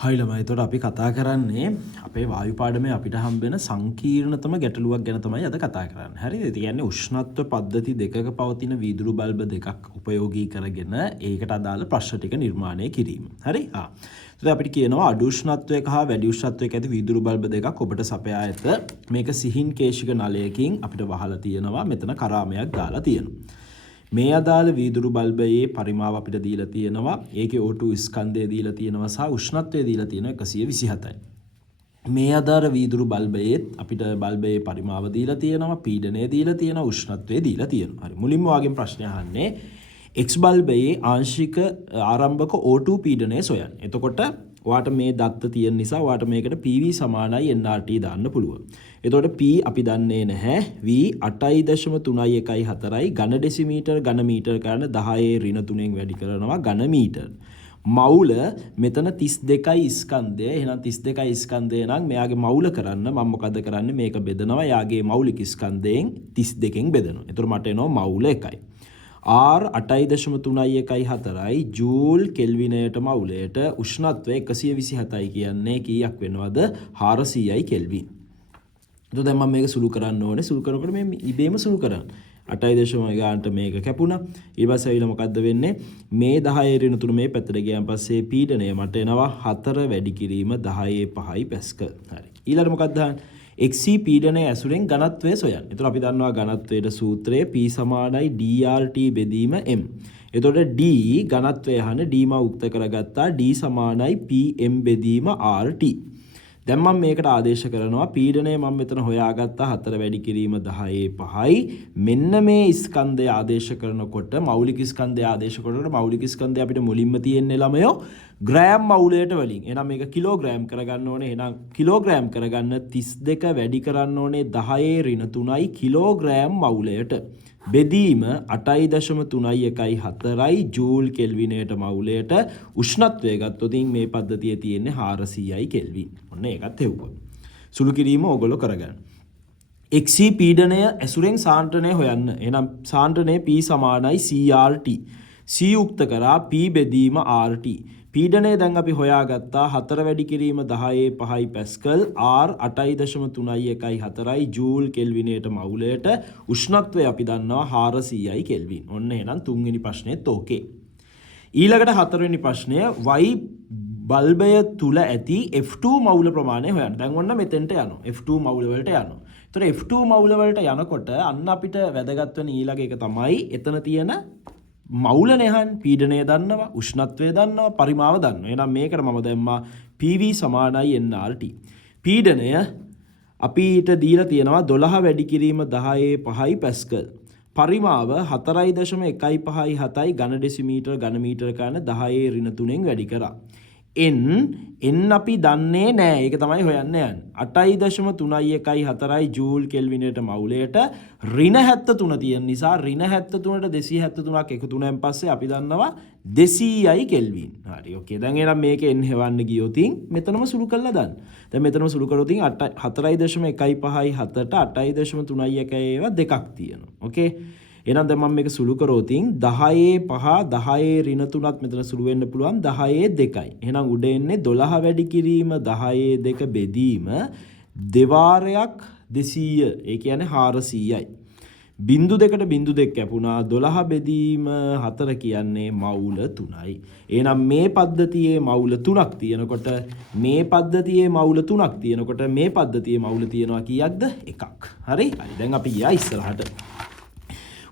හයි ළමයි, එතකොට අපි කතා කරන්නේ අපේ වායු පාඩමේ අපිට හම්බෙන සංකීර්ණතම ගැටලුවක් ගැන තමයි අද කතා කරන්නේ. හරිද? ඒ කියන්නේ උෂ්ණත්ව පද්ධති දෙකක පවතින වීදුරු බල්බ දෙකක් උපයෝගී කරගෙන ඒකට අදාළ ප්‍රශ්න ටික නිර්මාණය කිරීම. හරි? එතකොට අපිට කියනවා අඩු උෂ්ණත්වයක හා වැඩි උෂ්ණත්වයක ඇති වීදුරු බල්බ දෙකක් ඔබට සපයා ඇත. මේක සිහින් කේශික නලයකින් අපිට වහලා තියෙනවා. මෙතන කරාමයක් දාලා තියෙනවා. මේ අදාළ වීදුරු බල්බයේ පරිමාව අපිට දීලා තියෙනවා. ඒකේ O2 ස්කන්ධය දීලා තියෙනවා සහ උෂ්ණත්වය දීලා තියෙනවා 127යි. මේ අදාළ වීදුරු බල්බයේ අපිට බල්බයේ පරිමාව දීලා තියෙනවා, පීඩනය දීලා තියෙනවා, උෂ්ණත්වය දීලා තියෙනවා. හරි. මුලින්ම වාගෙන් ප්‍රශ්නය අහන්නේ X බල්බයේ ආංශික ආරම්භක O2 පීඩනය සොයන්න. එතකොට ඔයාට මේ දත්ත තියෙන නිසා ඔයාට මේකට PV සමානයි nRT දාන්න පුළුවන්. එතකොට P අපි දන්නේ නැහැ. V 8.314යි ඝන ඩෙසිමීටර් ඝන මීටර කරන 10 ඍණ 3ෙන් වැඩි කරනවා ඝන මීටර. මවුල මෙතන 32යි ස්කන්ධය. එහෙනම් 32යි ස්කන්ධය නම් මෙයාගේ මවුල කරන්න මම මොකද කරන්නේ? මේක බෙදනවා. යාගේ මෞලික ස්කන්ධයෙන් 32න් බෙදනවා. එතකොට මට එනවා මවුල 1යි. R 8.314යි ජූල් කෙල්විනයට මවුලයට උෂ්ණත්වය 127යි කියන්නේ කීයක් වෙනවද? 400යි කෙල්වින්. එතකොට දැන් මම මේක සුළු කරන්න ඕනේ. සුළු කරනකොට මේ ඉබේම සුළු කරන්න. 8.1 ගානට මේක කැපුණා. ඊට පස්සේ ඇවිල්ලා මොකද්ද වෙන්නේ? මේ 10 ඍණ 3 මේ පැත්තට ගියන් පස්සේ පීඩනය මට එනවා 4 වැඩි කිරීම 10.5 පැස්කල්. හරි. ඊළඟට මොකක්ද අහන්නේ? XC පීඩනය ඇසුරෙන් ඝනත්වය සොයන්න. එතකොට අපි දන්නවා ඝනත්වයේ සූත්‍රය P සමානයි dRT බෙදීම m. එතකොට D ඝනත්වය අහන D මා උක්ත කරගත්තා D සමානයි PM බෙදීම RT. දැන් මම මේකට ආදේශ කරනවා පීඩනය මම මෙතන හොයාගත්තා 4 වැඩි කිරීම 10.5යි. මෙන්න මේ ස්කන්ධය ආදේශ කරනකොට මෞලික ස්කන්ධය ආදේශ කරනකොට මෞලික ස්කන්ධය අපිට මුලින්ම තියෙන්නේ ළමයෝ ග්‍රෑම් මවුලයට වලින්. එහෙනම් මේක කිලෝග්‍රෑම් කරගන්න ඕනේ. එහෙනම් කිලෝග්‍රෑම් කරගන්න 32 වැඩි කරන්න ඕනේ 10 ඍණ 3යි කිලෝග්‍රෑම් මවුලයට. බෙදීම 8.314යි ජූල් කෙල්විනයට මවුලයට. උෂ්ණත්වය ගත්තොත් මේ පද්ධතියේ තියෙන්නේ 400යි කෙල්වින්. ඔන්න ඒකත් හෙව්වා. සුළු කිරීම ඕගොල්ලෝ කරගන්න. XC පීඩනය ඇසුරෙන් සාන්ද්‍රණය හොයන්න. එහෙනම් සාන්ද්‍රණය P සමානයි CRT. C උක්ත කරා P බෙදීම RT. පීඩනය දැන් අපි හොයාගත්තා 4 වැඩි කිරීම 10.5 පැස්කල් R 8.314යි ජූල් කෙල්විනයට මවුලයට. උෂ්ණත්වය අපි දන්නවා 400යි කෙල්වින්. ඔන්න එහෙනම් තුන්වෙනි ප්‍රශ්නේත් ඕකේ. ඊළඟට හතරවෙනි ප්‍රශ්නය Y බල්බය තුල ඇති F2 මවුල ප්‍රමාණය හොයන්න. දැන් ඔන්න මෙතෙන්ට යනවා. F2 මවුල වලට යනවා. ඒතර F2 මවුල වලට යනකොට අන්න අපිට වැදගත් වෙන ඊළඟ එක තමයි එතන තියෙන මවුලනේ අහන්නේ. පීඩනය දන්නවා, උෂ්ණත්වය දන්නවා, පරිමාව දන්නවා. එහෙනම් මේකට මම දැම්මා PV සමානයි nRT. පීඩනය අපිට දීලා තියෙනවා 12 වැඩි කිරීම 10.5 පැස්කල්. පරිමාව 4.157යි ඝන ඩෙසිමීටර ඝන මීටර කරන 10 ඍණ 3ෙන් වැඩි කරා. n අපි දන්නේ නැහැ. ඒක තමයි හොයන්න යන්නේ. 8.314යි ජූල් කෙල්විනයට මවුලයට ඍණ 73 තියෙන නිසා ඍණ 73ට 273ක් එකතු වුණාන් පස්සේ අපි දන්නවා 200යි කෙල්වින්. හරි. ඕකේ. දැන් එහෙනම් මේක n හෙවන්න ගියොත් මෙතනම සුළු කරලා දාන්න. දැන් මෙතනම සුළු කරොත් 4.157ට 8.311 ඒවා දෙකක් තියෙනවා. ඕකේ. එහෙනම් දැන් මම මේක සුළු කරොත් 10.5 10 ඍණ 3ත් මෙතන සුළු වෙන්න පුළුවන් 10.2යි. එහෙනම් උඩ එන්නේ 12 වැඩි කිරීම 10.2 බෙදීම දෙවාරයක් 200. ඒ කියන්නේ 400යි. බිංදු දෙකට බිංදු දෙක කැපුණා 12 බෙදීම 4 කියන්නේ මවුල 3යි. එහෙනම් මේ පද්ධතියේ මවුල 3ක් තියෙනකොට මේ පද්ධතියේ මවුල 3ක් තියෙනකොට මේ පද්ධතියේ මවුල තියෙනවා කීයක්ද? එකක්. හරි? හරි. දැන් අපි ගියා ඉස්සරහට.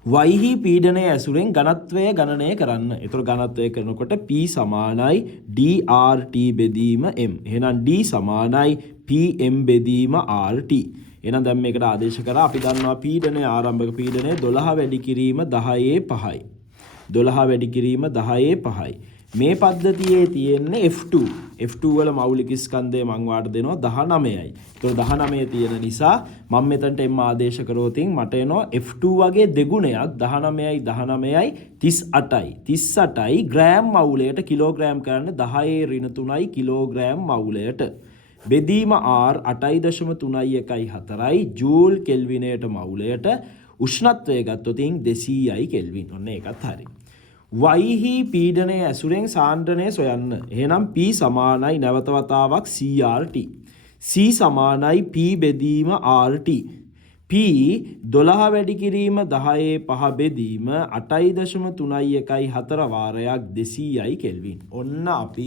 Y පීඩනය ඇසුරෙන් ඝනත්වය ගණනය කරන්න. ඒතර ඝනත්වය කරනකොට P සමානයි dRT බෙදීම m. එහෙනම් D සමානයි PM බෙදීම RT. එහෙනම් දැන් මේකට ආදේශ කරා අපි දන්නවා පීඩනය ආරම්භක පීඩනය 12 වැඩි කිරීම 10.5යි. 12 වැඩි කිරීම 10.5යි. මේ පද්ධතියේ තියෙන්නේ F2. F2 වල මෞලික ස්කන්ධය මම වාට දෙනවා 19යි. ඒතකොට 19 තියෙන නිසා මම මෙතනට m ආදේශ කරොත් මට එනවා F2 වගේ දෙගුණයක් 19යි 19යි 38යි. 38යි ග්‍රෑම් මවුලයට කිලෝග්‍රෑම් කරන්න 10 ඍණ 3යි කිලෝග්‍රෑම් මවුලයට. බෙදීම R 8.314යි ජූල් කෙල්විනයට මවුලයට. උෂ්ණත්වය ගත්තොත් 200යි කෙල්වින්. ඔන්න ඒකත් හරි. වයිහි පීඩනය ඇසුරෙන් සාන්ද්‍රණය සොයන්න. එහෙනම් P සමානයි නැවත වතාවක් CRT. C සමානයි P බෙදීම RT. P 12 වැඩි කිරීම 10 5 බෙදීම 8.314 වාරයක් 200යි කෙල්වින්. ඔන්න අපි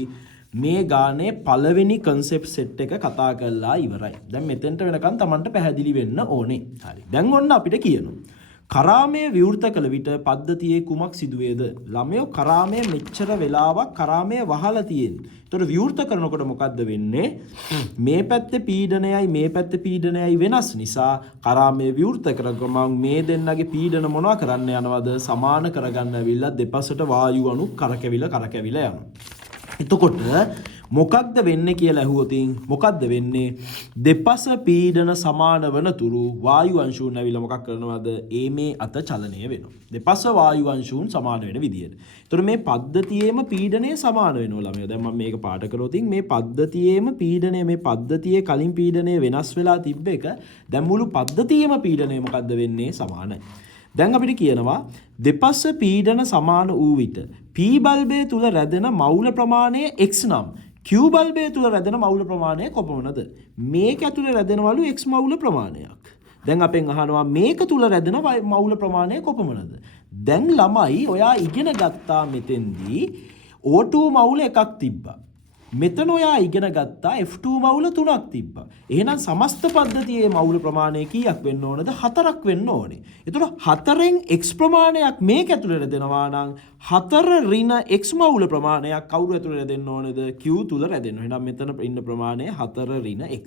මේ ගානේ පළවෙනි concept set එක කතා කරලා ඉවරයි. දැන් මෙතෙන්ට වෙනකන් Tamanට පැහැදිලි වෙන්න ඕනේ. හරි. දැන් ඔන්න අපිට කියනවා. කරාමය විවෘත කළ විට පද්ධතියේ කුමක් සිදුවේද? ළමයෝ කරාමය මෙච්චර වෙලාවක් කරාමය වහලා තියෙන්නේ. ඒතකොට විවෘත කරනකොට මොකද්ද වෙන්නේ? මේ පැත්තේ පීඩනයයි මේ පැත්තේ පීඩනයයි වෙනස් නිසා කරාමය විවෘත කරගම මේ දෙන්නගේ පීඩන මොනවා කරන්න යනවද? සමාන කරගන්න ඇවිල්ලා දෙපසට වායු අණු කරකැවිලා යනවා. එතකොට මොකක්ද වෙන්නේ කියලා ඇහුවොතින් මොකක්ද වෙන්නේ? දෙපස පීඩන සමාන වන තුරු වායු අංශුන් ඇවිල්ලා මොකක් කරනවද? මේ අත චලනය වෙනවා. දෙපස වායු අංශුන් සමාන වෙන විදියට. ඒතර මේ පද්ධතියේම පීඩනය සමාන වෙනවා ළමයෝ. දැන් මම මේක පාඩ කරොතින් මේ පද්ධතියේම පීඩනය මේ පද්ධතියේ කලින් පීඩනය වෙනස් වෙලා තිබ්බ එක දැන් මුළු පද්ධතියේම පීඩනය මොකද්ද වෙන්නේ? සමානයි. දැන් අපිට කියනවා දෙපස පීඩන සමාන වූ විට P බල්බය තුල රැඳෙන මවුල ප්‍රමාණය x නම් Q බල්බය තුල රැඳෙන මවුල ප්‍රමාණය කොපමණද? මේක ඇතුලේ රැඳෙනවලු x මවුල ප්‍රමාණයක්. දැන් අපෙන් අහනවා මේක තුල රැඳෙන මවුල ප්‍රමාණය කොපමණද? දැන් ළමයි ඔයා ඉගෙන ගත්තා මෙතෙන්දී O2 මවුල එකක් තිබ්බා. මෙතන ඔයා ඉගෙන ගත්තා F2 මවුල 3ක් තිබ්බා. එහෙනම් සමස්ත පද්ධතියේ මවුල ප්‍රමාණය කීයක් වෙන්න ඕනද? 4ක් වෙන්න ඕනේ. එතකොට 4න් x ප්‍රමාණයක් මේක ඇතුළේ රැඳෙනවා නම් 4 ඍණ x මවුල ප්‍රමාණයක් කවුරු ඇතුළේ රැඳෙන්න ඕනද? Q තුල රැඳෙන්න. එහෙනම් මෙතන ඉන්න ප්‍රමාණය 4 ඍණ x.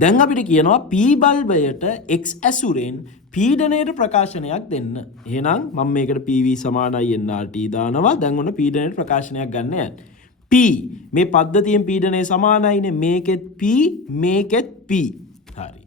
දැන් අපිට කියනවා P බල්බයට x ඇසුරෙන් පීඩනයට ප්‍රකාශනයක් දෙන්න. එහෙනම් මම මේකට PV සමානයි nRT දානවා. දැන් ඔන්න පීඩනයට ප්‍රකාශනයක් ගන්න යන්නේ. P මේ පද්ධතියෙන් පීඩනය සමානයිනේ. මේකෙත් P මේකෙත් P. හරි.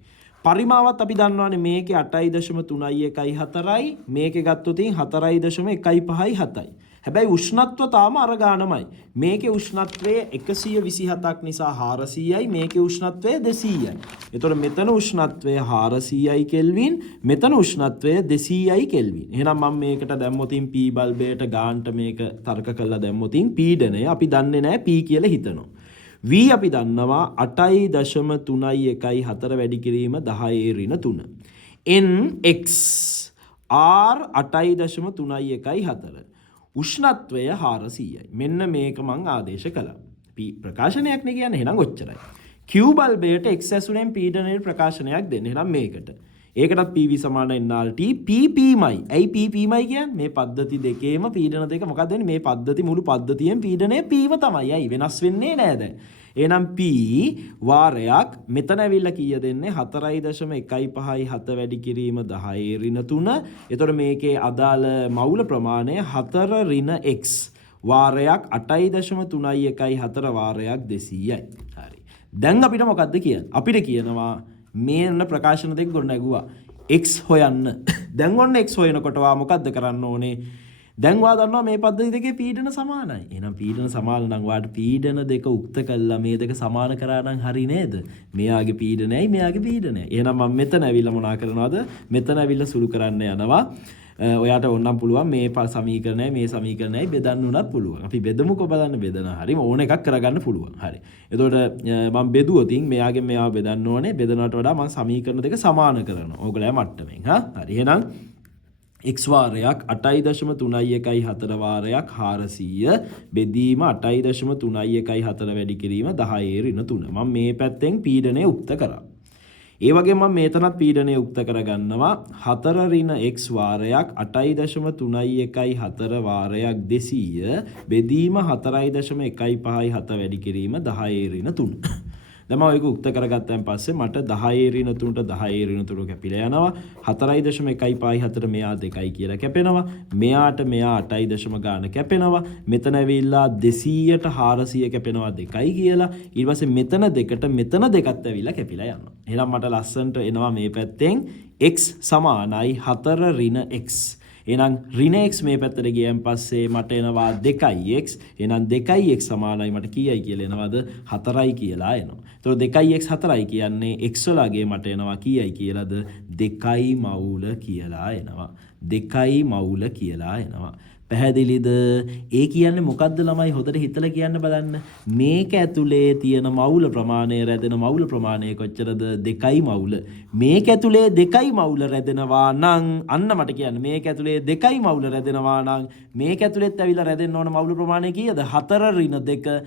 පරිමාවත් අපි දන්නවානේ මේකේ 8.314යි මේකේ ගත්තොත් 4.157යි. හැබැයි උෂ්ණත්ව තාම අර ගානමයි. මේකේ උෂ්ණත්වය 127ක් නිසා 400යි මේකේ උෂ්ණත්වය 200යි. එතකොට මෙතන උෂ්ණත්වය 400යි කෙල්වින් මෙතන උෂ්ණත්වය 200යි කෙල්වින්. එහෙනම් මම මේකට දැම්මොතින් P බල්බයට ගානට මේක තර්ක කරලා දැම්මොතින් පීඩනය අපි දන්නේ නැහැ P කියලා හිතනවා. V අපි දන්නවා 8.314 වැඩි කිරීම 10^3. Nx R 8.314. උෂ්ණත්වය 400යි. මෙන්න මේක මං ආදේශ කළා. P ප්‍රකාශනයක් නේ කියන්නේ. එහෙනම් ඔච්චරයි. Q බල්බයට x ඇසුරෙන් පීඩනයේ ප්‍රකාශනයක් දෙන්න. එහෙනම් මේකට. ඒකටත් PV සමාන nRT PPමයි. ඇයි PPමයි කියන්නේ? මේ පද්ධති දෙකේම පීඩන දෙක මොකක්ද වෙන්නේ? මේ පද්ධති මුළු පද්ධතියෙන් පීඩනය Pම තමයි. ඇයි වෙනස් වෙන්නේ නැහැ දැන්. එහෙනම් P වාරයක් මෙතන ඇවිල්ලා කීය දෙන්නේ 4.157 වැඩි කිරීම 10^3. එතකොට මේකේ අදාළ මවුල ප්‍රමාණය 4 ඍණ x වාරයක් 8.314 වාරයක් 200යි. හරි. දැන් අපිට මොකද්ද කියන්නේ? අපිට කියනවා මේන්න ප්‍රකාශන දෙක ගොඩනැගුවා. x හොයන්න. දැන් ඔන්න x හොයනකොට මොකද්ද කරන්න ඕනේ? දැන් වා දන්නවා මේ පද්ධති දෙකේ පීඩන සමානයි. එහෙනම් පීඩන සමාන නම් වාට පීඩන දෙක උක්ත කළා මේ දෙක සමාන කරා නම් හරි නේද? මෙයාගේ පීඩනයයි මෙයාගේ පීඩනයයි. එහෙනම් මම මෙතන ඇවිල්ලා මොනා කරනවද? මෙතන ඇවිල්ලා සුළු කරන්න යනවා. ඔයාට ඕනම් පුළුවන් මේ සමීකරණයයි මේ සමීකරණයයි බෙදන්න උනත් පුළුවන්. අපි බෙදමුකෝ බලන්න බෙදන හරි ඕන එකක් කරගන්න පුළුවන්. හරි. එතකොට මම බෙදුවොතින් මෙයාගෙන් මෙයාව බෙදන්න ඕනේ. බෙදනවට වඩා මම සමීකරණ දෙක සමාන කරනවා. ඕගොල්ලෝ මට්ටමින්. හරි. එහෙනම් x වාරයක් 8.314 වාරයක් 400 බෙදීම 8.314 වැඩි කිරීම 10^3. මම මේ පැත්තෙන් පීඩනය උක්ත කරා. ඒ වගේම මම මෙතනත් පීඩනය උක්ත කරගන්නවා 4 ඍණ x වාරයක් 8.314 වාරයක් 200 බෙදීම 4.157 වැඩි කිරීම 10^3. දැන් මම ඒක උක්ත කරගත්තාන් පස්සේ මට 10^3ට 10^3 කැපිලා යනවා. 4.154 මෙයා 2යි කියලා කැපෙනවා. මෙයාට මෙයා 8 ගාන කැපෙනවා. මෙතන ඇවිල්ලා 200ට 400 කැපෙනවා 2යි කියලා. ඊට පස්සේ මෙතන දෙකට මෙතන දෙකත් ඇවිල්ලා කැපිලා යනවා. එහෙනම් මට ලස්සන්ට එනවා මේ පැත්තෙන් x සමානයි 4 ඍණ x. එහෙනම් ඍණ x මේ පැත්තට ගියන් පස්සේ මට එනවා 2x. එහෙනම් 2x සමානයි මට කීයයි කියලා එනවද? 4යි කියලා එනවා. එතකොට 2x 4යි කියන්නේ x වලගේ මට එනවා කීයයි කියලාද? 2යි මවුල කියලා එනවා. 2යි මවුල කියලා එනවා. පැහැදිලිද? ඒ කියන්නේ මොකද්ද ළමයි හොඳට හිතලා කියන්න බලන්න. මේක ඇතුලේ තියෙන මවුල ප්‍රමාණය රැඳෙන මවුල ප්‍රමාණය කොච්චරද? 2යි මවුල. මේක ඇතුලේ 2යි මවුල රැඳෙනවා නම් අන්න මට කියන්න මේක ඇතුලේ 2යි මවුල රැඳෙනවා නම් මේක ඇතුලේත් ඇවිල්ලා රැඳෙන්න ඕන මවුල ප්‍රමාණය කීයද? 4 ඍණ 2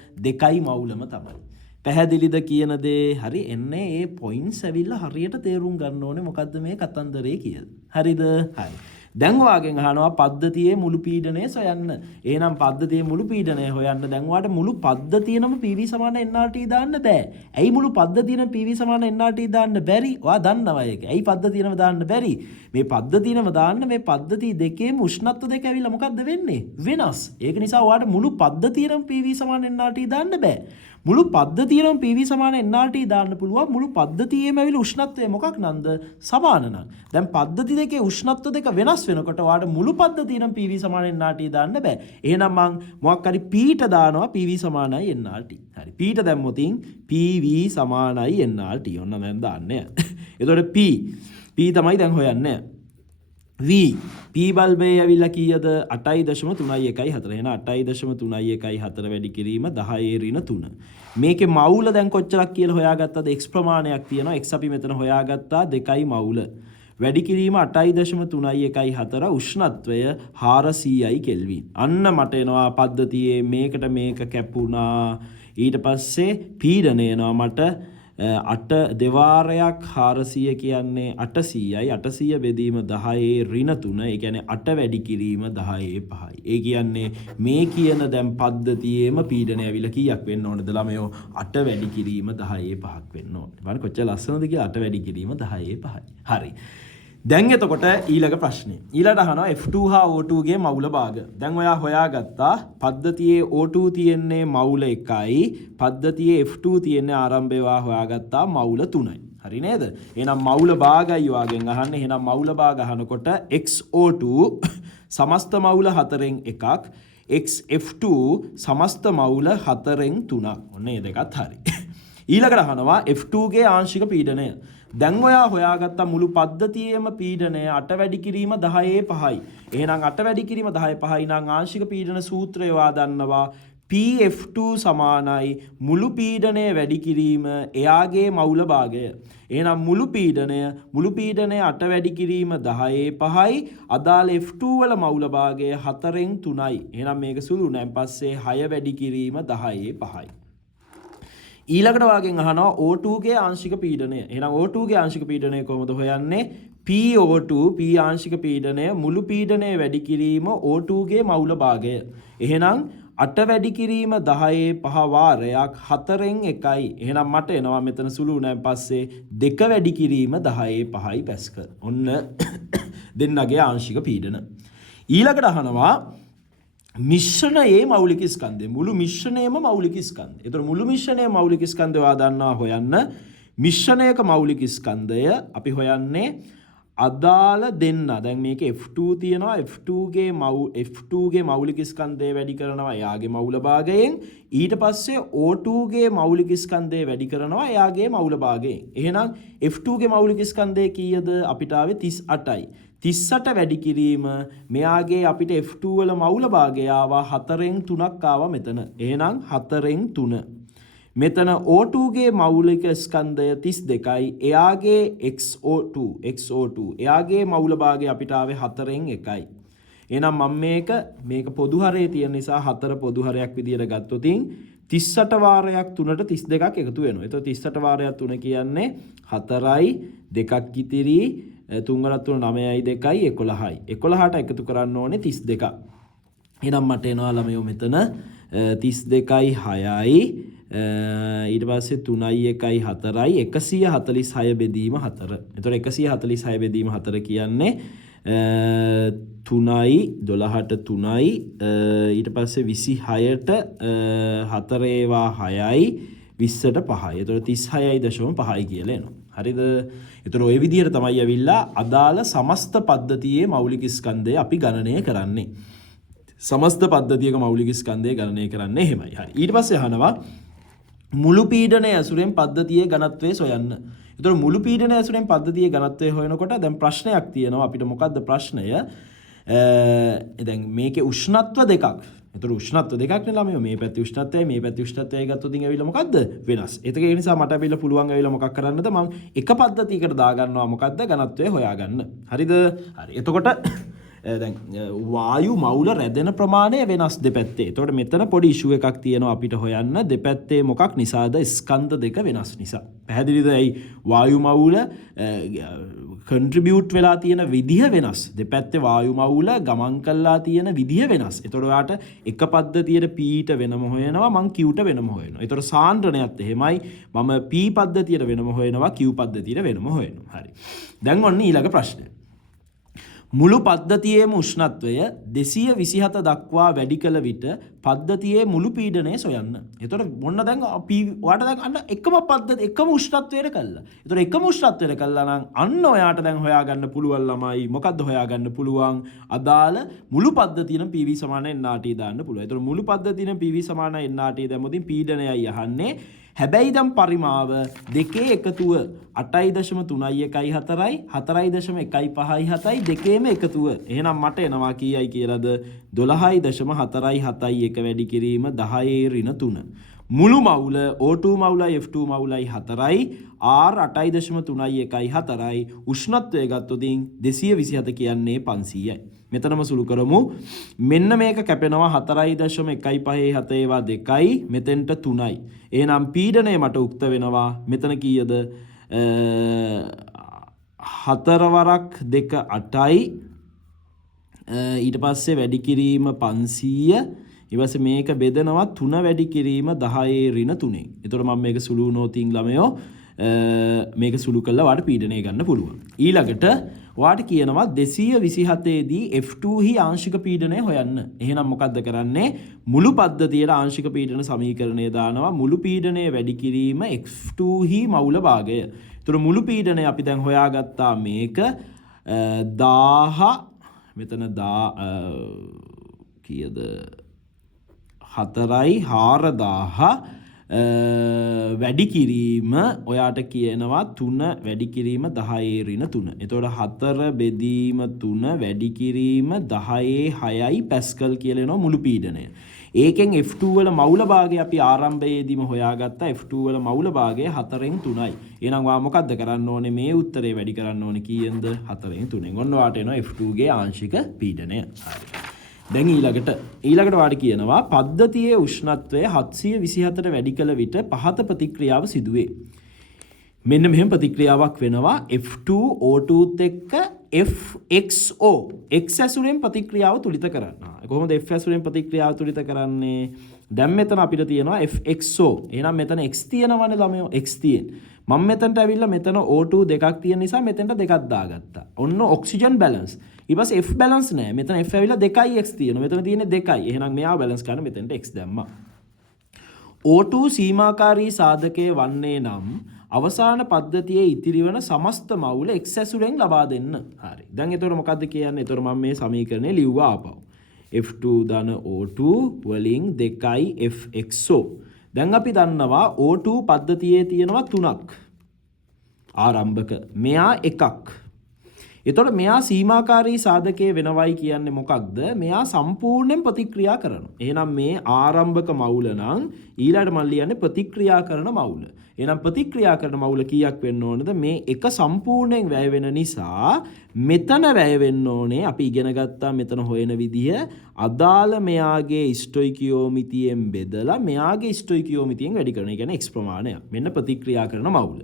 2යි මවුලම තමයි. පැහැදිලිද කියන දේ? හරි. එන්නේ මේ පොයින්ට්ස් ඇවිල්ලා හරියට තේරුම් ගන්න ඕනේ මොකද්ද මේ කතන්දරේ කියලා. හරිද? හරි. දැන් ඔයාගෙන් අහනවා පද්ධතියේ මුළු පීඩනය සොයන්න. එහෙනම් පද්ධතියේ මුළු පීඩනය හොයන්න දැන් ඔයාට මුළු පද්ධතියනම PV සමාන nRT දාන්න බෑ. ඇයි මුළු පද්ධතියනම PV සමාන nRT දාන්න බැරි? ඔයා දන්නවා ඒක. ඇයි පද්ධතියනම දාන්න බැරි? මේ පද්ධතියනම දාන්න මේ පද්ධති දෙකේම උෂ්ණත්ව දෙක ඇවිල්ලා මොකද්ද වෙන්නේ? වෙනස්. ඒක නිසා ඔයාට මුළු පද්ධතියනම PV සමාන nRT දාන්න බෑ. මුළු පද්ධතියම PV සමාන nRT දාන්න පුළුවන්. මුළු පද්ධතියේම ඇවිල්ලා උෂ්ණත්වය මොකක් නන්ද? සමාන නම්. දැන් පද්ධති දෙකේ උෂ්ණත්ව දෙක වෙනස් වෙනකොට ඔයාලට මුළු පද්ධතියම PV සමාන nRT දාන්න බෑ. එහෙනම් මං මොකක් හරි P ට දානවා PV සමානයි nRT. හරි. P ට දැම්මොතින් PV සමානයි nRT. ඔන්න දැන් දාන්නේ. එතකොට P තමයි දැන් හොයන්නේ. V P බල්බේ ඇවිල්ලා කීයද? 8.314. එහෙනම් 8.314 වැඩි කිරීම 10^3. මේකේ මවුල දැන් කොච්චරක් කියලා හොයාගත්තද? x ප්‍රමාණයක් තියෙනවා. x අපි මෙතන හොයාගත්තා 2යි මවුල. වැඩි කිරීම 8.314 උෂ්ණත්වය 400යි කෙල්වින්. අන්න මට එනවා පද්ධතියේ මේකට මේක කැපුණා. ඊට පස්සේ පීඩනය එනවා මට 8 දෙවාරයක් 400 කියන්නේ 800යි 800 බෙදීම 10^3 ඒ කියන්නේ 8 වැඩි කිරීම 10/5යි. ඒ කියන්නේ මේ කියන දැන් පද්ධතියේම පීඩනය ඇවිල්ලා කීයක් වෙන්න ඕනද ළමයෝ? 8 වැඩි කිරීම 10/5ක් වෙන්න ඕනේ. බලන්න කොච්චර ලස්සනද කියලා 8 වැඩි කිරීම 10/5යි. හරි. දැන් එතකොට ඊළඟ ප්‍රශ්නේ. ඊළඟට අහනවා F2 හා O2 ගේ මවුල භාග. දැන් ඔයා හොයාගත්තා පද්ධතියේ O2 තියෙන්නේ මවුල 1යි. පද්ධතියේ F2 තියෙන්නේ ආරම්භය ඔයා හොයාගත්තා මවුල 3යි. හරි නේද? එහෙනම් මවුල භාගයි ඔයාගෙන් අහන්නේ. එහෙනම් මවුල භාග අහනකොට XO2 සමස්ත මවුල 4න් එකක්. XF2 සමස්ත මවුල 4න් 3ක්. ඔන්න මේ දෙකත් හරි. ඊළඟට අහනවා F2 ගේ ආංශික පීඩනය. දැන් ඔයා හොයාගත්ත මුළු පද්ධතියේම පීඩනය 8 වැඩි කිරීම 10/5යි. එහෙනම් 8 වැඩි කිරීම 10/5යි නම් ආංශික පීඩන සූත්‍රය ඔයා දන්නවා. PF2 සමානයි මුළු පීඩනය වැඩි කිරීම එයාගේ මවුල භාගය. එහෙනම් මුළු පීඩනය 8 වැඩි කිරීම 10/5යි. අදාළ F2 වල මවුල භාගය 4න් 3යි. එහෙනම් මේක සුළු නම් පස්සේ 6 වැඩි කිරීම 10/5යි. ඊළඟට වාගෙන් අහනවා O2 ගේ ආංශික පීඩනය. එහෙනම් O2 ගේ ආංශික පීඩනය කොහොමද හොයන්නේ? PO2 P ආංශික පීඩනය මුළු පීඩනය වැඩි කිරීම O2 ගේ මවුල භාගය. එහෙනම් 8 වැඩි කිරීම 10/5 වාරයක් 4න් 1යි. එහෙනම් මට එනවා මෙතන සුළු උනාන් පස්සේ 2 වැඩි කිරීම 10/5යි පැස්කල්. ඔන්න දෙන්නගේ ආංශික පීඩන. ඊළඟට අහනවා මිශ්‍රණයේ මෞලික ස්කන්ධය. මුළු මිශ්‍රණයම මෞලික ස්කන්ධය. ඒතර මුළු මිශ්‍රණයේ මෞලික ස්කන්ධය ඔයා දන්නවා හොයන්න. මිශ්‍රණයක මෞලික ස්කන්ධය අපි හොයන්නේ අදාළ දෙන්න. දැන් මේක F2 තියෙනවා. F2 ගේ මෞලික ස්කන්ධය වැඩි කරනවා එයාගේ මවුල භාගයෙන්. ඊට පස්සේ O2 ගේ මෞලික ස්කන්ධය වැඩි කරනවා එයාගේ මවුල භාගයෙන්. එහෙනම් F2 ගේ මෞලික ස්කන්ධය කීයද? අපිට ආවේ 38යි. 38 වැඩි කිරීම මෙයාගේ අපිට F2 වල මවුල භාගය ආවා 4න් 3ක් ආවා මෙතන. එහෙනම් 4න් 3. මෙතන O2 ගේ මෞලික ස්කන්ධය 32යි. එයාගේ XO2 එයාගේ මවුල භාගය අපිට ආවේ 4න් 1යි. එහෙනම් මම මේක පොදු හරේ තියෙන නිසා 4 පොදු හරයක් විදියට ගත්තොතින් 38 වාරයක් 3ට 32ක් එකතු වෙනවා. එතකොට 38 වාරයක් 3 කියන්නේ 4යි 2ක් ඉතිරි 3 වලත් 3 9යි 2යි 11යි. 11ට එකතු කරන්න ඕනේ 32ක්. එහෙනම් මට එනවා ළමයෝ මෙතන 32යි 6යි ඊට පස්සේ 3යි 1යි 4යි 146 බෙදීම 4. එතකොට 146 බෙදීම 4 කියන්නේ 3යි 12ට 3යි ඊට පස්සේ 26ට 4 ඒවා 6යි 20ට 5යි. එතකොට 36.5යි කියලා එනවා. හරිද? එතකොට ওই විදිහට තමයි ඇවිල්ලා අදාළ සමස්ත පද්ධතියේ මෞලික ස්කන්ධය අපි ගණනය කරන්නේ. සමස්ත පද්ධතියක මෞලික ස්කන්ධය ගණනය කරන්නේ එහෙමයි. හරි. ඊට පස්සේ අහනවා මුළු පීඩනය ඇසුරෙන් පද්ධතියේ ඝනත්වය සොයන්න. එතකොට මුළු පීඩනය ඇසුරෙන් පද්ධතියේ ඝනත්වය හොයනකොට දැන් ප්‍රශ්නයක් තියෙනවා අපිට. මොකද්ද ප්‍රශ්නය? දැන් මේකේ උෂ්ණත්ව දෙකක්. එතකොට උෂ්ණත්ව දෙකක් නේ ළමයෝ. මේ පැත්තේ උෂ්ණත්වයයි මේ පැත්තේ උෂ්ණත්වයයි ගත්තොත් ඉතින් ඇවිල්ලා මොකද්ද වෙනස්. ඒක නිසා මට ඇවිල්ලා පුළුවන් ඇවිල්ලා මොකක් කරන්නද මම එක පද්ධතියකට දාගන්නවා මොකද්ද ඝනත්වය හොයාගන්න. හරිද? හරි. එතකොට දැන් වායු මවුල රැඳෙන ප්‍රමාණය වෙනස් දෙපැත්තේ. එතකොට මෙතන පොඩි ඉෂුව එකක් තියෙනවා අපිට හොයන්න. දෙපැත්තේ මොකක් නිසාද? ස්කන්ධ දෙක වෙනස් නිසා. පැහැදිලිද? ඇයි වායු මවුල කන්ට්‍රිබියුට් වෙලා තියෙන විදිහ වෙනස්. දෙපැත්තේ වායු මවුල ගමන් කළා තියෙන විදිහ වෙනස්. එතකොට ඔයාට එක පද්ධතියට P ට වෙනම හොයනවා මං Q ට වෙනම හොයනවා. එතකොට සාන්ද්‍රණයත් එහෙමයි. මම P පද්ධතියට වෙනම හොයනවා Q පද්ධතියට වෙනම හොයනවා. හරි. දැන් ඔන්න ඊළඟ ප්‍රශ්නය. මුළු පද්ධතියේම උෂ්ණත්වය 227 දක්වා වැඩි කළ විට පද්ධතියේ මුළු පීඩනය සොයන්න. එතකොට මොන්න දැන් ඔයාට දැන් අන්න එකම උෂ්ණත්වයට කළා. එතකොට එකම උෂ්ණත්වයට කළා නම් අන්න ඔයාට දැන් හොයාගන්න පුළුවන් ළමයි මොකද්ද හොයාගන්න පුළුවන් අදාළ මුළු පද්ධතියේම PV = nRT දාන්න පුළුවන්. එතකොට මුළු පද්ධතියේම PV = nRT දැම්මොතින් පීඩනයයි අහන්නේ. හැබැයි දැන් පරිමාව දෙකේ එකතුව 8.314යි 4.157යි දෙකේම එකතුව. එහෙනම් මට එනවා කීයයි කියලාද 12.471 වැඩි කිරීම 10⁻³ මුළු මවුල O2 මවුලයි F2 මවුලයි 4යි R 8.314යි 4යි උෂ්ණත්වය ගත්තොත් 227 කියන්නේ 500යි. මෙතනම සුළු කරමු. මෙන්න මේක කැපෙනවා 4.157 ඒවා 2යි මෙතෙන්ට 3යි. එහෙනම් පීඩනය මට උක්ත වෙනවා මෙතන කීයද 4 වරක් 2 8යි ඊට පස්සේ වැඩි කිරීම 500 ඊපස්සේ මේක බෙදනවා 3 වැඩි කිරීම 10⁻³ එතකොට මම මේක සුළු වුණොත් ළමයෝ මේක සුළු කළා වාට පීඩනය ගන්න පුළුවන්. ඊළඟට වාට කියනවා 227 දී F2 හි ආංශික පීඩනය හොයන්න. එහෙනම් මොකද්ද කරන්නේ? මුළු පද්ධතියේ ආංශික පීඩන සමීකරණය දානවා මුළු පීඩනය වැඩි කිරීම F2 හි මවුල භාගය. ඒතර මුළු පීඩනය අපි දැන් හොයාගත්තා මේක 1000 මෙතන කීයද 4යි 4000 වැඩි කිරීම ඔයාට කියනවා 3 වැඩි කිරීම 10⁻³ එතකොට 4 බෙදීම 3 වැඩි කිරීම 10/6යි පැස්කල් කියලා එනවා මුළු පීඩනය. ඒකෙන් F2 වල මවුල භාගය අපි ආරම්භයේදීම හොයාගත්තා. F2 වල මවුල භාගය 4න් 3යි. එහෙනම් ඔයා මොකද්ද කරන්න ඕනේ? මේ උත්තරේ වැඩි කරන්න ඕනේ කීයෙන්ද? 4න් 3ෙන්. ඔන්න ඔයාට එනවා F2 ගේ ආංශික පීඩනය. හරි. දැන් ඊළඟට වාට කියනවා පද්ධතියේ උෂ්ණත්වය 724ට වැඩි කළ විට පහත ප්‍රතික්‍රියාව සිදුවේ. මෙන්න මෙහෙම ප්‍රතික්‍රියාවක් වෙනවා F2 O2ත් එක්ක FXO X ඇසුරෙන් ප්‍රතික්‍රියාව තුලිත කරන්න. කොහොමද F ඇසුරෙන් ප්‍රතික්‍රියාව තුලිත කරන්නේ? දැන් මෙතන අපිට තියෙනවා FXO. එහෙනම් මෙතන X තියෙනවනේ ළමයෝ X තියෙන. මම මෙතනට ඇවිල්ලා මෙතන O2 දෙකක් තියෙන නිසා මෙතනට දෙකක් දාගත්තා. ඔන්න ඔක්සිජන් බැලන්ස්. ඊපස්සේ F බැලන්ස් නැහැ. මෙතන F ඇවිල්ලා 2යි X තියෙනවා. මෙතන තියෙන්නේ 2යි. එහෙනම් මෙයා බැලන්ස් කරන්න මෙතනට X දැම්මා. O2 සීමාකාරී සාධකයේ වන්නේ නම් අවසාන පද්ධතියේ ඉතිරි වන සමස්ත මවුල X ඇසුරෙන් ලබා දෙන්න. හරි. දැන් එතකොට මොකද්ද කියන්නේ? එතකොට මම මේ සමීකරණය ලිව්වා ආපහු. F2 ධන O2 වලින් 2යි FXO. දැන් අපි දන්නවා O2 පද්ධතියේ තියෙනවා 3ක්. ආරම්භක. මෙයා එකක්. එතකොට මෙයා සීමාකාරී සාධකයේ වෙනවයි කියන්නේ මොකක්ද? මෙයා සම්පූර්ණයෙන් ප්‍රතික්‍රියා කරනවා. එහෙනම් මේ ආරම්භක මවුල නම් ඊළඟට මම ලියන්නේ ප්‍රතික්‍රියා කරන මවුල. එහෙනම් ප්‍රතික්‍රියා කරන මවුල කීයක් වෙන්න ඕනද? මේ එක සම්පූර්ණයෙන් වැය වෙන නිසා මෙතන වැය වෙන්න ඕනේ. අපි ඉගෙන ගත්තා මෙතන හොයන විදිය අදාළ මෙයාගේ ස්ටොයිකියෝමිතියෙන් බෙදලා මෙයාගේ ස්ටොයිකියෝමිතියෙන් වැඩි කරන. ඒ කියන්නේ x ප්‍රමාණය. මෙන්න ප්‍රතික්‍රියා කරන මවුල.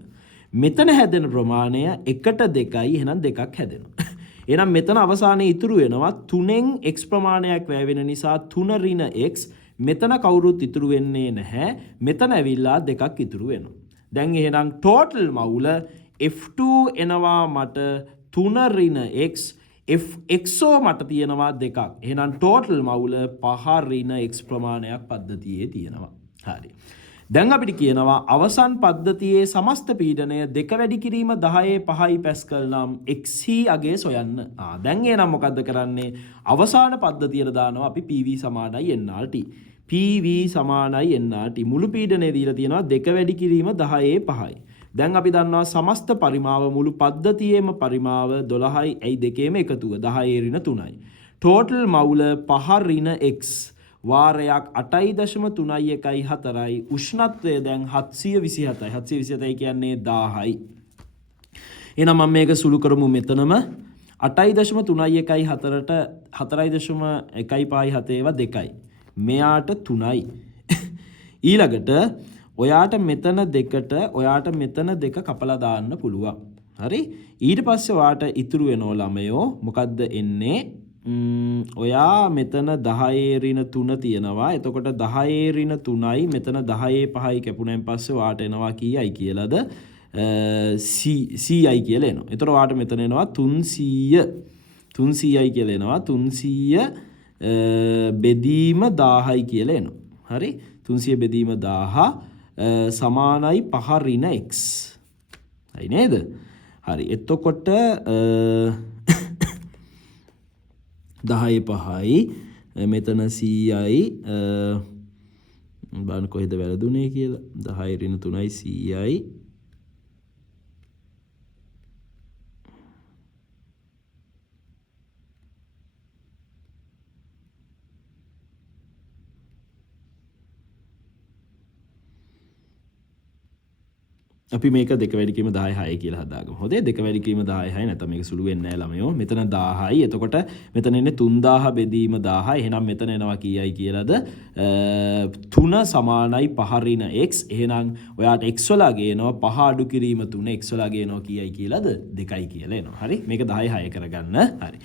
මෙතන හැදෙන ප්‍රමාණය 1ට 2යි එහෙනම් දෙකක් හැදෙනවා. එහෙනම් මෙතන අවසානයේ ඉතුරු වෙනවා 3න් x ප්‍රමාණයක් වැය වෙන නිසා 3 - x මෙතන කවුරුත් ඉතුරු වෙන්නේ නැහැ. මෙතන ඇවිල්ලා දෙකක් ඉතුරු වෙනවා. දැන් එහෙනම් total මවුල F2 එනවා මට 3 - x FXO මට තියෙනවා දෙකක්. එහෙනම් total මවුල 5 - x ප්‍රමාණයක් පද්ධතියේ තියෙනවා. හරි. දැන් අපිට කියනවා අවසන් පද්ධතියේ සමස්ත පීඩනය 2 වැඩි කිරීම 10/5 පැස්කල් නම් XC අගය සොයන්න. දැන් එහෙනම් මොකද්ද කරන්නේ? අවසාන පද්ධතියට දානවා අපි PV = nRT. PV = nRT. මුළු පීඩනය දීලා තියෙනවා 2 වැඩි කිරීම 10/5යි. දැන් අපි දන්නවා සමස්ත පරිමාව මුළු පද්ධතියේම පරිමාව 12යි. ඇයි දෙකේම එකතුව 10⁻³ ටෝටල් මවුල 5 ඍණ x වාරයක් 8.314යි උෂ්ණත්වය දැන් 727යි. 727යි කියන්නේ 1000යි. එහෙනම් මම මේක සුළු කරමු මෙතනම 8.314ට 4.157 ඒවා 2යි. මෙයාට 3යි. ඊළඟට ඔයාට මෙතන දෙකට ඔයාට මෙතන දෙක කපලා දාන්න පුළුවන්. හරි? ඊට පස්සේ ඔයාට ඉතුරු වෙනෝ ළමයෝ මොකද්ද එන්නේ? ඔයා මෙතන 10 ඍණ 3 තියෙනවා. එතකොට 10 ඍණ 3යි මෙතන 10 5යි කැපුණෙන් පස්සේ ඔයාට එනවා කීයයි කියලාද? CI කියලා එනවා. එතකොට ඔයාට මෙතන එනවා 300. 300යි කියලා එනවා. 300 බෙදීම 1000යි කියලා එනවා. හරි? 300 බෙදීම 1000 සමානයි 5 ඍණ x. හරි නේද? හරි. එතකොට 10 5යි මෙතන 100යි බලන්න කොහෙද වැරදුනේ කියලා. 10 ඍණ 3යි 100යි අපි මේක දෙක වැඩි කිරීම 10 6 කියලා හදාගමු. හොඳේ දෙක වැඩි කිරීම 10 6 නැත්නම් මේක සුළු වෙන්නේ නැහැ ළමයෝ. මෙතන 1000යි. එතකොට මෙතන එන්නේ 3000 බෙදීම 1000. එහෙනම් මෙතන එනවා කීයයි කියලාද? 3 සමානයි 5 ඍණ x. එහෙනම් ඔයාට x වලා ගේනවා 5 අඩු කිරීම 3 x වලා ගේනවා කීයයි කියලාද? 2යි කියලා එනවා. හරි? මේක 10 6 කරගන්න. හරි.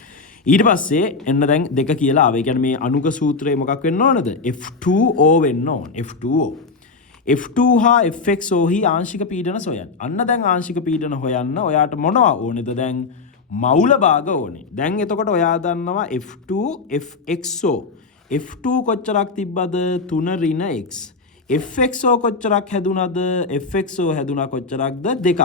ඊට පස්සේ එන්න දැන් දෙක කියලා ආවේ. ඒ කියන්නේ මේ අනුක සූත්‍රය මොකක් වෙන්න ඕනද? F2O වෙන්න ඕන. F2O. F2 හා FxO හි ආංශික පීඩන සොයන්න. අන්න දැන් ආංශික පීඩන හොයන්න ඔයාට මොනවා ඕනේද දැන්? මවුල භාග ඕනේ. දැන් එතකොට ඔයා දන්නවා F2 FxO. F2 කොච්චරක් තිබ්බද? 3 ඍණ x. FxO කොච්චරක් හැදුනද? FxO හැදුනා කොච්චරක්ද? 2ක්.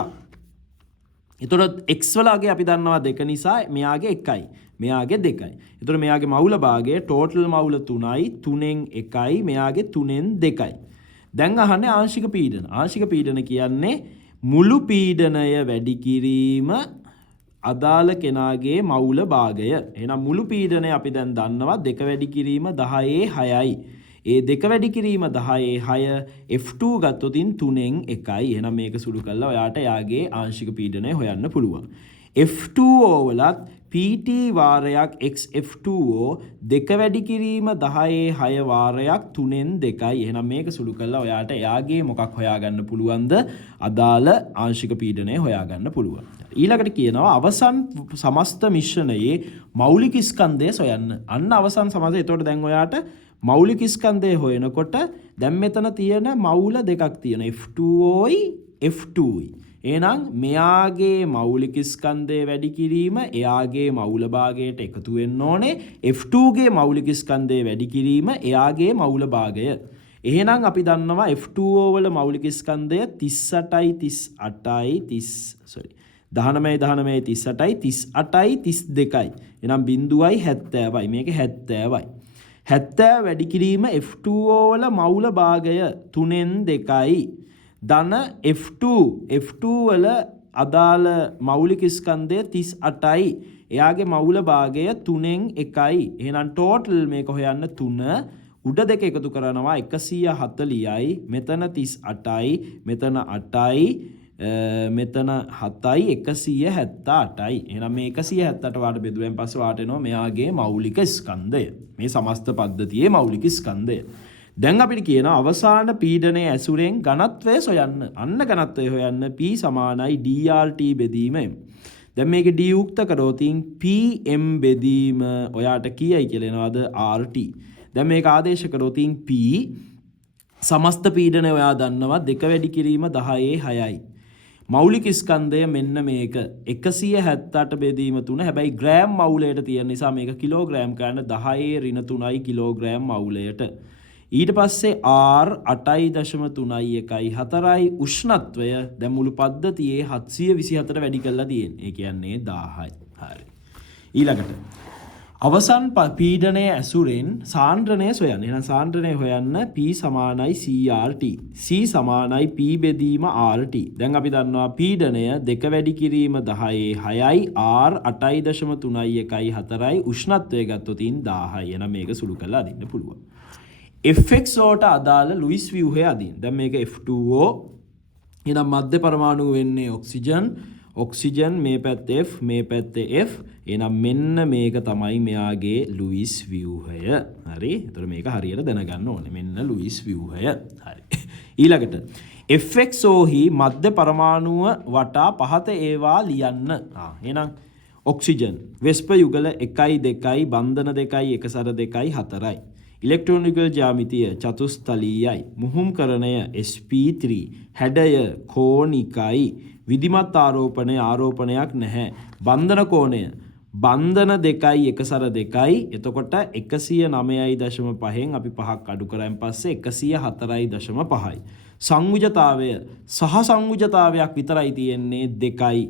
එතකොට x වලගේ අපි දන්නවා 2 නිසා මෙයාගේ 1යි. මෙයාගේ 2යි. එතකොට මෙයාගේ මවුල භාගය ටෝටල් මවුල 3යි. 3න් 1යි. මෙයාගේ 3න් 2යි. දැන් අහන්නේ ආංශික පීඩන. ආංශික පීඩන කියන්නේ මුළු පීඩනය වැඩි කිරීම අදාළ කෙනාගේ මවුල භාගය. එහෙනම් මුළු පීඩනය අපි දැන් දන්නවා 2 වැඩි කිරීම 10 6යි. ඒ 2 වැඩි කිරීම 10 6 F2 ගත්තොතින් 3න් 1යි. එහෙනම් මේක සුළු කරලා ඔයාට යාගේ ආංශික පීඩනය හොයන්න පුළුවන්. F2O වලත් PT වාරයක් x F2O 2 වැඩි කිරීම 10 6 වාරයක් 3න් 2යි. එහෙනම් මේක සුළු කරලා ඔයාට එයාගේ මොකක් හොයාගන්න පුළුවන්ද? අදාළ ආංශික පීඩනය හොයාගන්න පුළුවන්. ඊළඟට කියනවා අවසන් සමස්ත මිශ්‍රණයේ මෞලික ස්කන්ධය සොයන්න. අන්න අවසන් සමස්ත. එතකොට දැන් ඔයාට මෞලික ස්කන්ධය හොයනකොට දැන් මෙතන තියෙන මවුල දෙකක් තියෙන F2Oයි F2යි. එහෙනම් මෙයාගේ මෞලික ස්කන්ධය වැඩි කිරීම එයාගේ මවුල භාගයට එකතු වෙන්න ඕනේ. F2ගේ මෞලික ස්කන්ධය වැඩි කිරීම එයාගේ මවුල භාගය. එහෙනම් අපි දන්නවා F2O වල මෞලික ස්කන්ධය 38යි 19යි 38යි 32යි. එහෙනම් බිඳුවයි 70යි. මේක 70යි. 70 වැඩි කිරීම F2O වල මවුල භාගය 3න් 2යි. ධන F2 වල අදාළ මෞලික ස්කන්ධය 38යි. එයාගේ මවුල භාගය 3න් 1යි. එහෙනම් ටෝටල් මේක හොයන්න 3 උඩ දෙක එකතු කරනවා 140යි. මෙතන 38යි. මෙතන 8යි. මෙතන 7යි 178යි. එහෙනම් මේ 178 වාට බෙදුවෙන් පස්සේ වාට එනවා මෙයාගේ මෞලික ස්කන්ධය. මේ සමස්ත පද්ධතියේ මෞලික ස්කන්ධය. දැන් අපිට කියන අවසාන පීඩනයේ ඇසුරෙන් ඝනත්වය සොයන්න. අන්න ඝනත්වය හොයන්න P සමානයි DRT බෙදීම M. දැන් මේක D යුක්ත කරොතින් PM බෙදීම ඔයාට කීයයි කියලා එනවාද? RT. දැන් මේක ආදේශ කරොතින් P සමස්ත පීඩනය ඔයා දන්නවා 2 වැඩි කිරීම 10 6යි. මෞලික ස්කන්ධය මෙන්න මේක 178 බෙදීම 3. හැබැයි ග්‍රෑම් මවුලයට තියෙන නිසා මේක කිලෝග්‍රෑම් කරන්න 10 ඍණ 3යි කිලෝග්‍රෑම් මවුලයට. ඊට පස්සේ R 8.314යි උෂ්ණත්වය දැන් මුළු පද්ධතියේ 724ට වැඩි කරලා තියෙන්නේ. ඒ කියන්නේ 1000යි. හරි. ඊළඟට අවසන් පීඩනය ඇසුරෙන් සාන්ද්‍රණය සොයන්න. එහෙනම් සාන්ද්‍රණය හොයන්න P සමානයි CRT. C සමානයි P බෙදීම RT. දැන් අපි දන්නවා පීඩනය 2 වැඩි කිරීම 10 6යි R 8.3 4යි උෂ්ණත්වය ගත්තොත් 1000යි. එහෙනම් මේක සුළු කරලා අදින්න පුළුවන්. FXO ට අදාළ ලුයිස් ව්‍යුහය අදින්න. දැන් මේක F2O. එහෙනම් මධ්‍ය පරමාණු වෙන්නේ ඔක්සිජන්. ඔක්සිජන් මේ පැත්තේ F මේ පැත්තේ F. එහෙනම් මෙන්න මේක තමයි මෙයාගේ ලුයිස් ව්‍යුහය. හරි. ඒතර මේක හරියට දැනගන්න ඕනේ. මෙන්න ලුයිස් ව්‍යුහය. හරි. ඊළඟට FXO හි මධ්‍ය පරමාණුව වටා පහත ඒවා ලියන්න. එහෙනම් ඔක්සිජන් වෙස්ප යුගල 1 2 බන්ධන 2 එකසර 2 4යි. ඉලෙක්ට්‍රෝන යුගල ජ්‍යාමිතිය චතුස්තලීයයි. මුහුම්කරණය sp3. හැඩය කෝණිකයි. විධිමත් ආරෝපණයක් නැහැ. බන්ධන කෝණය බන්ධන 2 එකසර 2යි. එතකොට 109.5න් අපි 5ක් අඩු කරායින් පස්සේ 104.5යි. සංයුජතාවය සහ සංයුජතාවයක් විතරයි තියෙන්නේ 2යි.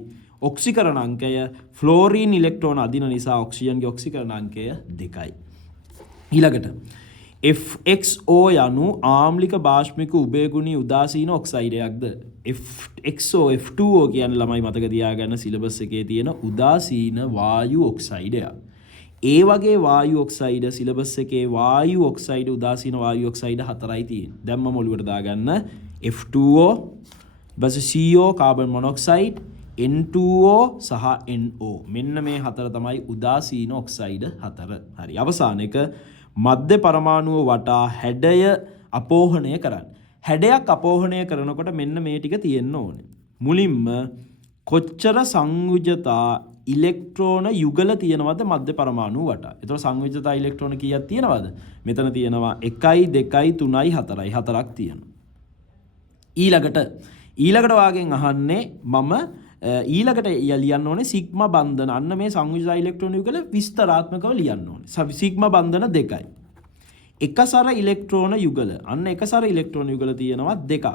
ඔක්සිකරණ අංකය ෆ්ලෝරින් ඉලෙක්ට්‍රෝන අදින නිසා ඔක්සිජන්ගේ ඔක්සිකරණ අංකය 2යි. ඊළඟට FXO යනු ආම්ලික භාෂ්මික උභයගුණී උදාසීන ඔක්සයිඩයක්ද? FXO F2O කියන්නේ ළමයි මතක තියාගන්න සිලබස් එකේ තියෙන උදාසීන වායු ඔක්සයිඩයක්. ඒ වගේ වායු ඔක්සයිඩ සිලබස් එකේ වායු ඔක්සයිඩ උදාසීන වායු ඔක්සයිඩ 4යි තියෙන්නේ. දැන් මම ඔලුවට දාගන්න F2O ඊපස්සේ CO කාබන් මොනොක්සයිඩ් N2O සහ NO. මෙන්න මේ 4 තමයි උදාසීන ඔක්සයිඩ 4. හරි. අවසාන එක මධ්‍ය පරමාණුව වටා හැඩය අපෝහණය කරන්න. හැඩයක් අපෝහණය කරනකොට මෙන්න මේ ටික තියෙන්න ඕනේ. මුලින්ම කොච්චර සංයුජතා ඉලෙක්ට්‍රෝන යුගල තියෙනවද මධ්‍ය පරමාණුව වටා? ඒතකොට සංයුජතා ඉලෙක්ට්‍රෝන කීයක් තියෙනවද? මෙතන තියෙනවා 1 2 3යි 4යි 4ක් තියෙනවා. ඊළඟට වාගෙන් අහන්නේ මම ඊළඟට ලියන්න ඕනේ සිග්මා බන්ධන. අන්න මේ සංයුජතා ඉලෙක්ට්‍රෝන යුගල විස්තරාත්මකව ලියන්න ඕනේ. සිග්මා බන්ධන 2යි. එකසර ඉලෙක්ට්‍රෝන යුගල. අන්න එකසර ඉලෙක්ට්‍රෝන යුගල තියෙනවා 2ක්.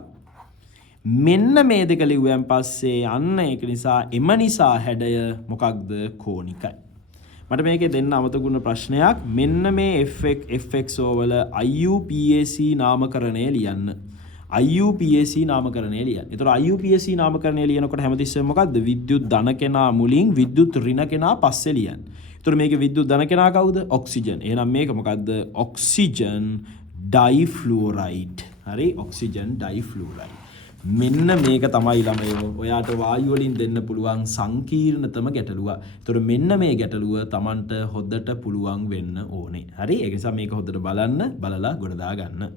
මෙන්න මේ දෙක ලිව්වන් පස්සේ අන්න ඒක නිසා එම නිසා හැඩය මොකක්ද? කෝණිකයි. මට මේකේ දෙන්න අමතකුණ ප්‍රශ්නයක්. මෙන්න මේ FXO වල IUPAC නාමකරණය ලියන්න. IUPAC නාමකරණය ලියන්න. ඒතර IUPAC නාමකරණය ලියනකොට හැමතිස්සෙම මොකද්ද? විද්‍යුත් ධන කෙනා මුලින් විද්‍යුත් ඍණ කෙනා පස්සේ ලියන්න. ඒතර මේකේ විද්‍යුත් ධන කෙනා කවුද? ඔක්සිජන්. එහෙනම් මේක මොකද්ද? ඔක්සිජන් ඩයිෆ්ලුෝරයිඩ්. හරි. ඔක්සිජන් ඩයිෆ්ලුෝරයිඩ්. මෙන්න මේක තමයි ළමයෝ ඔයාට වායු වලින් දෙන්න පුළුවන් සංකීර්ණතම ගැටලුව. ඒතර මෙන්න මේ ගැටලුව Tamanට හොද්දට පුළුවන් වෙන්න ඕනේ. හරි. ඒ නිසා මේක හොද්දට බලන්න බලලා ගොඩ දා ගන්න.